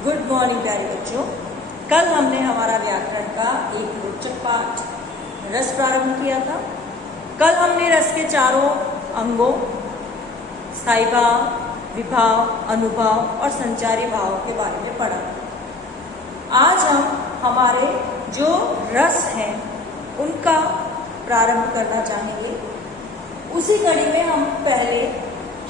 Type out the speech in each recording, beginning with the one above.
Good morning प्यारे बच्चों। कल हमने हमारा व्याकरण का एक रोचक पाठ रस प्रारंभ किया था। कल हमने रस के चारों अंगों स्थायी भाव, विभाव, अनुभाव और संचारी भाव के बारे में पढ़ा था। आज हम हमारे जो रस हैं उनका प्रारंभ करना चाहेंगे। उसी कड़ी में हम पहले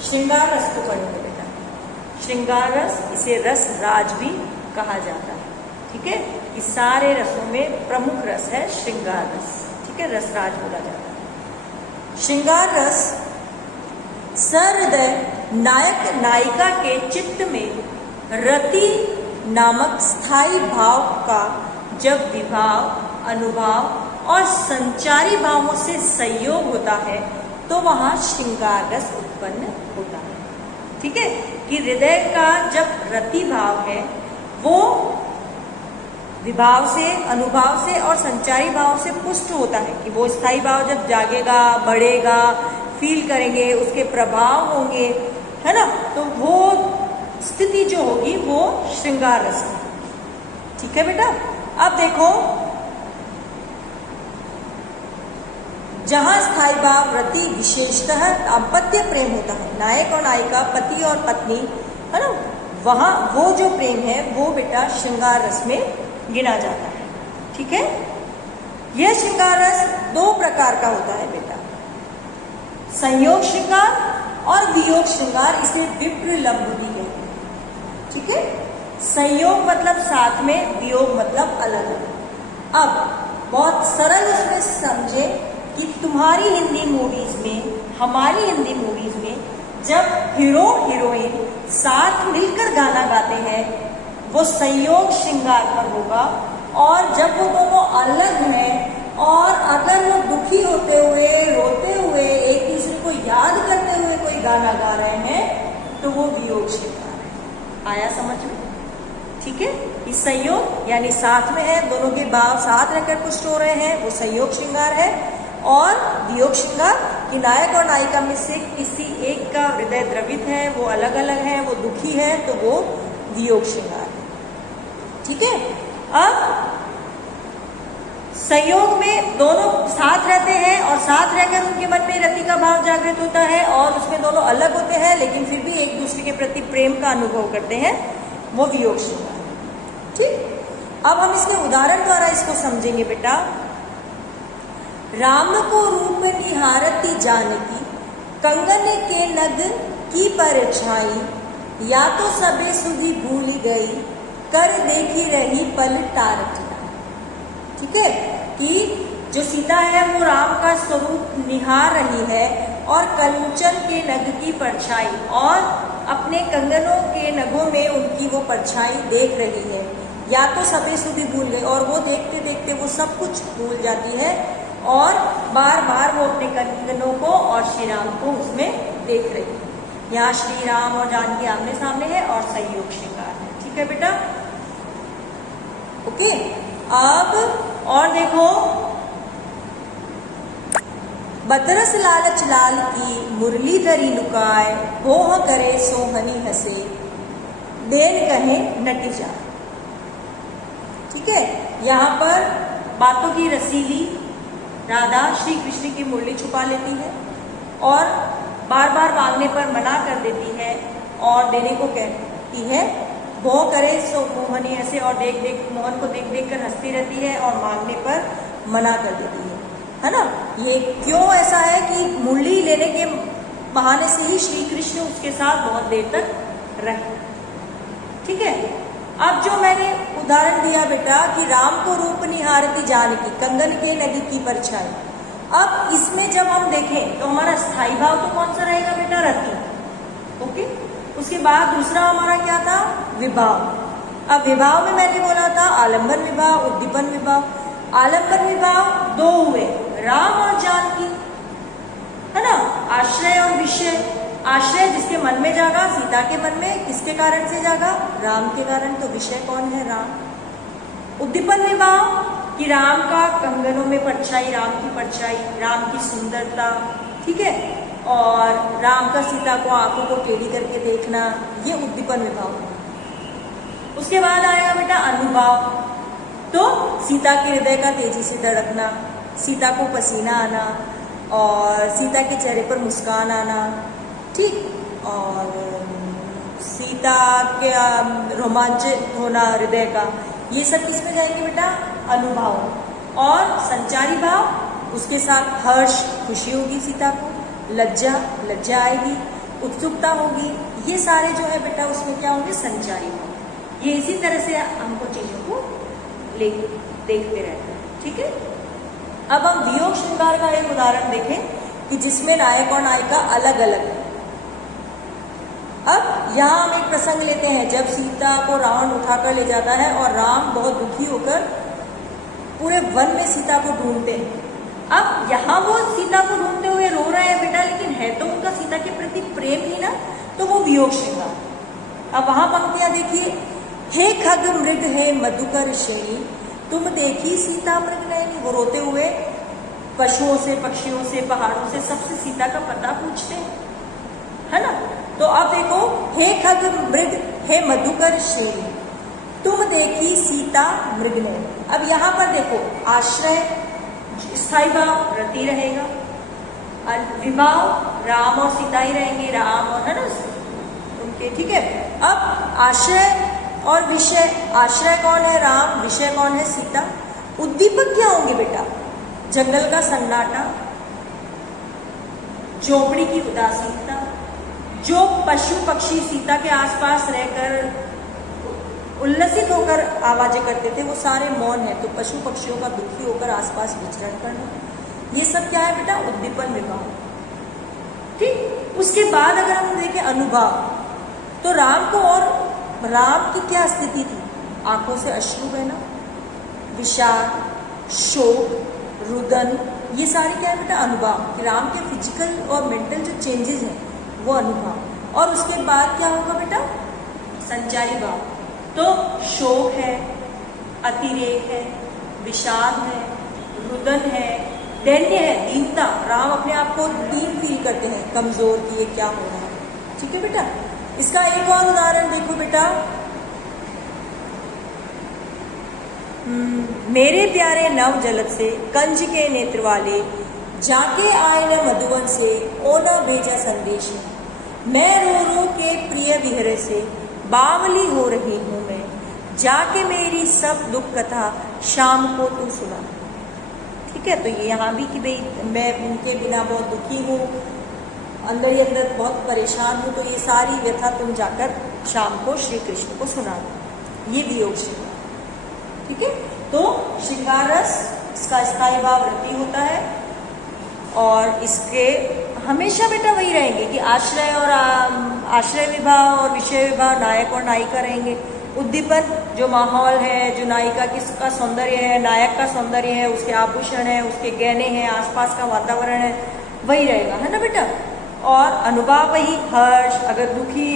श्रृंगार रस को पढ़ेंगे। बेटा, श्रृंगार रस, इसे रस राज भी कहा जाता है। ठीक है, इस सारे रसों में प्रमुख रस है श्रृंगार रस। ठीक है, रस राज बोला जाता है। श्रृंगार रस सहृदय नायक नायिका के चित्त में रति नामक स्थायी भाव का जब विभाव, अनुभाव और संचारी भावों से संयोग होता है तो वहां श्रृंगार रस उत्पन्न होता है। ठीक है, कि हृदय का जब रति भाव है वो विभाव से, अनुभाव से और संचारी भाव से पुष्ट होता है, कि वो स्थायी भाव जब जागेगा, बढ़ेगा, फील करेंगे, उसके प्रभाव होंगे, है ना, तो वो स्थिति जो होगी वो श्रृंगार रस है। ठीक है बेटा, अब देखो, जहां स्थायी भाव रति विशेषतः दाम्पत्य प्रेम होता है, नायक और नायिका, पति और पत्नी, है ना, वहां वो जो प्रेम है वो बेटा श्रृंगार रस में गिना जाता है। ठीक है, यह श्रृंगार रस दो प्रकार का होता है बेटा, संयोग श्रृंगार और वियोग श्रृंगार। इसे विप्रलंब भी कहते हैं। ठीक है, संयोग मतलब साथ में, वियोग मतलब अलग अलग। अब बहुत सरल उसमें समझे कि तुम्हारी हिंदी मूवीज में, हमारी हिंदी मूवीज में जब हीरो हीरोइन साथ मिलकर गाना गाते हैं वो संयोग श्रृंगार पर होगा, और जब वो दोनों अलग हैं और अगर वो दुखी होते हुए, रोते हुए, एक दूसरे को याद करते हुए कोई गाना गा रहे हैं तो वो वियोग श्रृंगार है। आया समझ में? ठीक है, इस संयोग यानी साथ में है, दोनों के भाव साथ रहकर पुष्ट हो रहे हैं, वो संयोग श्रृंगार है। और वियोग श्रृंगार कि नायक और नायिका में से किसी एक का हृदय द्रवित है, वो अलग अलग है, वो दुखी है, तो वो वियोग श्रृंगार है। ठीक है, अब संयोग में दोनों साथ रहते हैं और साथ रहकर उनके मन में रति का भाव जागृत होता है, और उसमें दोनों अलग होते हैं लेकिन फिर भी एक दूसरे के प्रति प्रेम का अनुभव करते हैं, वो वियोग श्रृंगार है। ठीक, अब हम इसके उदाहरण द्वारा इसको समझेंगे बेटा। राम को रूप निहारती जानकी, कंगन के नग की परछाई, या तो सबे सुधी भूल गई, कर देखी रही पल टारटिया। ठीक है, कि जो सीता है वो राम का स्वरूप निहार रही है और कंचन के नग की परछाई, और अपने कंगनों के नगों में उनकी वो परछाई देख रही है। या तो सबे सुधी भूल गई, और वो देखते देखते वो सब कुछ भूल जाती है और बार बार वो अपने कंगनों को और श्री राम को उसमें देख रही है। यहाँ श्री राम और जानकी आमने सामने है और संयोग श्रृंगार है। ठीक है बेटा, ओके। अब और देखो, बदरस लालच लाल की मुरली धरी लुकाए, भोह करे सोहनी हंसे, देन कहे नटी जा। ठीक है, यहाँ पर बातों की रसीली राधा श्री कृष्ण की मुरली छुपा लेती है और बार बार मांगने पर मना कर देती है और देने को कहती है। वो करे सो मोहनी ऐसे, और देख देख मोहन को देख देख कर हंसती रहती है और मांगने पर मना कर देती है ना। ये क्यों ऐसा है कि मुरली लेने के बहाने से ही श्री कृष्ण उसके साथ बहुत देर तक रहे। ठीक है, अब जो मैंने उदाहरण दिया बेटा कि राम को रूप निहारती जानकी, कंगन के नगी की परछाई, अब इसमें जब हम देखें तो हमारा स्थायी भाव तो कौन सा रहेगा बेटा? रति। ओके, उसके बाद दूसरा हमारा क्या था? विभाव। अब विभाव में मैंने बोला था आलंबन विभाव, उद्दीपन विभाव। आलंबन विभाव दो हुए, राम और जानकी, है ना, आश्रय और विषय। आश्रय जिसके मन में जागा, सीता के मन में, किसके कारण से जागा? राम के कारण, तो विषय कौन है? राम। उद्दीपन विभाव कि राम का कंगनों में परछाई, राम की परछाई, राम की सुंदरता, ठीक है, और राम का सीता को आंखों को टेढ़ी करके देखना, ये उद्दीपन विभाव है। उसके बाद आएगा बेटा अनुभाव। तो सीता के हृदय का तेजी से धड़कना, सीता को पसीना आना और सीता के चेहरे पर मुस्कान आना, ठीक, और सीता के रोमांचित होना हृदय का, ये सब किसमें जाएंगे बेटा? अनुभाव। और संचारी भाव, उसके साथ हर्ष, खुशी होगी सीता को, लज्जा, लज्जा आएगी, उत्सुकता होगी, ये सारे जो है बेटा उसमें क्या होंगे? संचारी भाव। ये इसी तरह से हमको चीजों को देखते रहते हैं, ठीक है। अब हम वियोग श्रृंगार का एक उदाहरण देखें कि जिसमें नायक और नायिका अलग अलग है। अब यहाँ हम एक प्रसंग लेते हैं जब सीता को रावण उठाकर ले जाता है और राम बहुत दुखी होकर पूरे वन में सीता को ढूंढते हैं। अब यहाँ वो सीता को ढूंढते हुए रो रहे हैं बेटा, लेकिन है तो उनका सीता के प्रति प्रेम ही ना, तो वो वियोग श्रृंगार। अब वहां पंक्तियां देखिए, हे खग मृग हे मधुकर श्रेणी, तुम देखी सीता मृग नयनी। वो रोते हुए पशुओं से, पक्षियों से, पहाड़ों से, सबसे सीता का पता पूछते हैं, है ना। तो अब देखो, हे खग मृग हे मधुकर श्रेणी, तुम देखी सीता मृग नयनी। अब यहाँ पर देखो, आश्रय स्थायी भाव रति रहेगा, विभाव राम और सीता ही रहेंगे, राम और, है ना, उनके, ठीक है। अब आश्रय और विषय, आश्रय कौन है? राम, विषय कौन है? सीता। उद्दीपक क्या होंगे बेटा? जंगल का सन्नाटा, झोपड़ी की उदासीनता, जो पशु पक्षी सीता के आसपास रहकर उल्लसित होकर आवाजें करते थे वो सारे मौन है, तो पशु पक्षियों का दुखी होकर आसपास विचरण करना, ये सब क्या है बेटा? उद्दीपन विभाव, ठीक। उसके बाद अगर हम देखें अनुभाव, तो राम को, और राम की क्या स्थिति थी? आंखों से अश्रु बहना, विषाद, शोक, रुदन, ये सारे क्या है बेटा? अनुभाव, कि राम के फिजिकल और मेंटल जो चेंजेस हैं वो अनुभाव। और उसके बाद क्या होगा बेटा? संचारी भाव। तो शोक है, अतिरेक है, विषाद है, रुदन है, दैन्य है, दीनता, राम अपने आप को दीन फील करते हैं, कमजोर, कि ये क्या हो रहा है, ठीक है बेटा। इसका एक और उदाहरण देखो बेटा, मेरे प्यारे नव जलद से कंज के नेत्र वाले, जाके आए न मधुवन से ओना भेजा संदेश, मैं रो रो के प्रिय विहरे से बावली हो रही हूं मैं, जाके मेरी सब दुख कथा शाम को तू सुना। ठीक है, तो ये यहाँ भी कि भाई मैं उनके बिना बहुत दुखी हूँ, अंदर ही अंदर बहुत परेशान हूँ, तो ये सारी व्यथा तुम जाकर शाम को श्री कृष्ण को सुना दो। ये वियोग श्रृंगार, ठीक है। तो श्रृंगार रस, इसका स्थायी भाव रति होता है, और इसके हमेशा बेटा वही रहेंगे कि आश्रय और आश्रय विभाव और विषय विभाव, नायक और नायिका रहेंगे। उद्दीपन, जो माहौल है, जो नायिका किसका सौंदर्य है, नायक का सौंदर्य है, उसके आभूषण है, उसके गहने हैं, आसपास का वातावरण है, वही रहेगा, है ना बेटा। और अनुभाव वही, हर्ष, अगर दुखी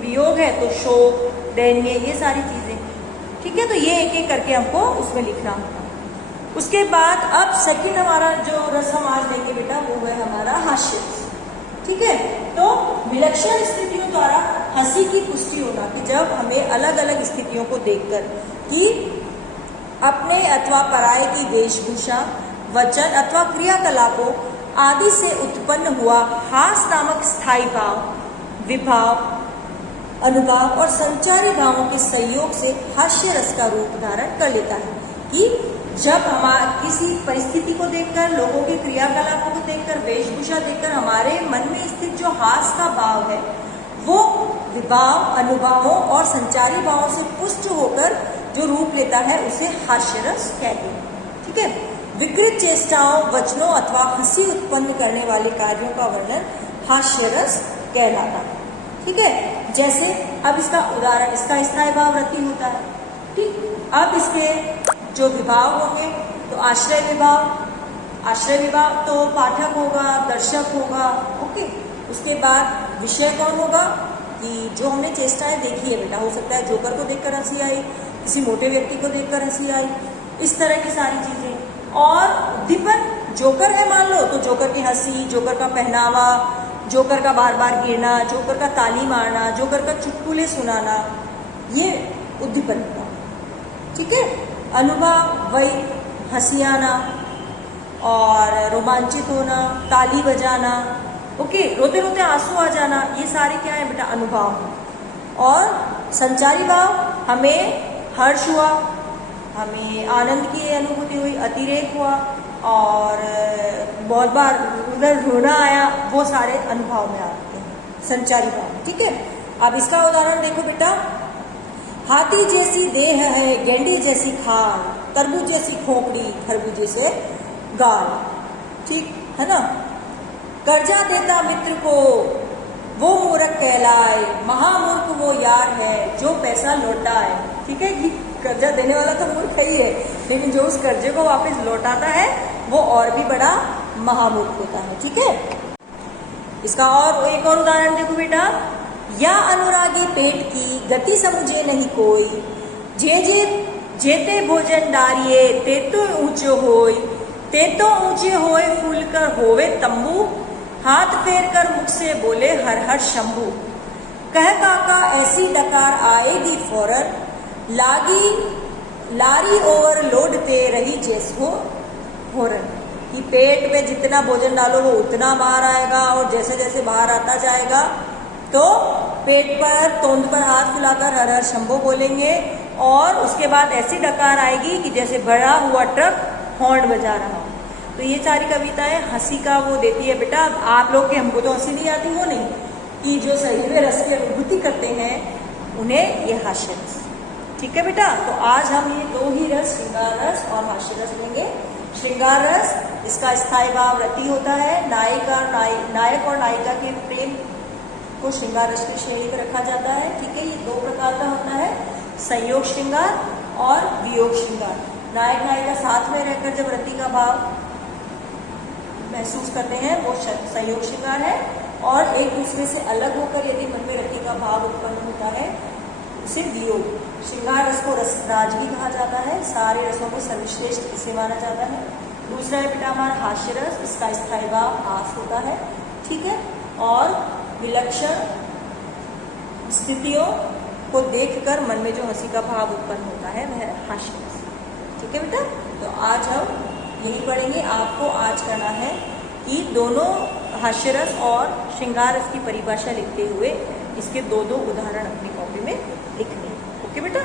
वियोग है तो शोक, दैन्य, ये सारी चीजें, ठीक है। तो ये एक एक करके हमको उसमें लिखना होगा। उसके बाद अब सेकंड हमारा जो रस हम आज लेंगे बेटा, वो है हमारा हास्य, ठीक है। तो विलक्षण स्थितियों द्वारा हंसी की पुष्टि होना, कि जब हमें अलग अलग स्थितियों को देखकर कि अपने अथवा पराये की वेशभूषा, वचन अथवा क्रियाकलापों आदि से उत्पन्न हुआ हास नामक स्थायी भाव, विभाव, अनुभाव और संचारी भावों के सहयोग से हास्य रस का रूप धारण कर लेता है। कि जब हमारे किसी परिस्थिति को देखकर, लोगों के क्रियाकलापों को देखकर, वेशभूषा देखकर हमारे मन में स्थित जो हास का भाव है, वो विभाव, अनुभावों और संचारी भावों से पुष्ट होकर जो रूप लेता है, उसे हास्य रस कहते हैं, ठीक है। विकृत चेष्टाओं, वचनों अथवा हंसी उत्पन्न करने वाले कार्यों का वर्णन हास्य रस कहलाता है, ठीक है। जैसे अब इसका उदाहरण, इसका स्थायी भाव रति होता है, ठीक। अब इसके जो विभाव होंगे, तो आश्रय विभाव, आश्रय विभाव तो पाठक होगा, दर्शक होगा, ओके। उसके बाद विषय कौन होगा, कि जो हमने चेष्टाएं देखी है बेटा, हो सकता है जोकर को देखकर हंसी आई, किसी मोटे व्यक्ति को देखकर हंसी आई, इस तरह की सारी चीजें। और उद्दीपन, जोकर है मान लो, तो जोकर की हंसी, जोकर का पहनावा, जोकर का बार बार गिरना, जोकर का ताली मारना, जोकर का चुटकुले सुनाना, ये उद्दीपन हुआ। ठीक है, अनुभव वही हंसी आना और रोमांचित होना, ताली बजाना, ओके, रोते रोते आंसू आ जाना, ये सारे क्या है बेटा, अनुभव। और संचारी भाव, हमें हर्ष हुआ, हमें आनंद की अनुभूति हुई, अतिरेक हुआ और बहुत बार उधर रोना आया, वो सारे अनुभव में आते हैं, संचारी भाव। ठीक है, अब इसका उदाहरण देखो बेटा, हाथी जैसी देह है, गेंडी जैसी खाल, तरबूज जैसी खोपड़ी, खरबूजे से गाल। ठीक है ना। कर्जा देता मित्र को वो मूर्ख कहलाए, महामूर्ख वो यार है जो पैसा लौटाए। ठीक है कि कर्जा देने वाला तो मूर्ख ही है, लेकिन जो उस कर्जे को वापस लौटाता है वो और भी बड़ा महामूर्ख होता है। ठीक है, इसका और एक और उदाहरण देखो बेटा, या अनुरागी पेट की गति समझे नहीं कोई, जे जेते भोजन डारिये ते तो ऊंचो होय, ते तो ऊंचे होए फूल कर होवे तंबू, हाथ फेर कर मुख से बोले हर हर शंभू, कह काका ऐसी डकार आएगी फौरन, लारी ओवरलोड ते रही जैसो होरन। कि पेट में जितना भोजन डालो वो उतना बाहर आएगा, और जैसे जैसे बाहर आता जाएगा तो पेट पर, तोंद पर हाथ फुलाकर हर हर शंभो बोलेंगे, और उसके बाद ऐसी डकार आएगी कि जैसे भरा हुआ ट्रक हॉर्न बजा रहा हो। तो ये सारी कविताएं हंसी का वो देती है बेटा। आप लोग के, हमको तो हंसी नहीं आती, वो नहीं, कि जो सही में रस की अनुभूति करते हैं उन्हें ये हास्य रस। ठीक है बेटा, तो आज हम ये दो ही रस, श्रृंगार रस और हास्य रस लेंगे। श्रृंगार रस, इसका स्थायी भाव रति होता है, नायक और नायिका के प्रेम को श्रृंगार रस की श्रेणी में रखा जाता है। ठीक है, ये दो प्रकार का होता है, संयोग श्रृंगार और वियोग श्रृंगार। नायक नायिका साथ में रहकर जब रति का भाव महसूस करते हैं वो संयोग श्रृंगार है, और एक दूसरे से अलग होकर यदि मन में रति का भाव उत्पन्न होता है उसे वियोग। श्रृंगार रस को रसराज भी कहा जाता है, सारे रसों में सर्वश्रेष्ठ इसे माना जाता है। दूसरा है बेटा हमारा हास्य रस, इसका स्थायी भाव हास होता है। ठीक है, और विलक्षण स्थितियों को देखकर मन में जो हंसी का भाव उत्पन्न होता है वह हास्य रस। ठीक है बेटा, तो आज हम यही पढ़ेंगे। आपको आज करना है कि दोनों हास्य रस और श्रृंगार रस की परिभाषा लिखते हुए इसके दो उदाहरण अपनी कॉपी में लिखने। ओके बेटा।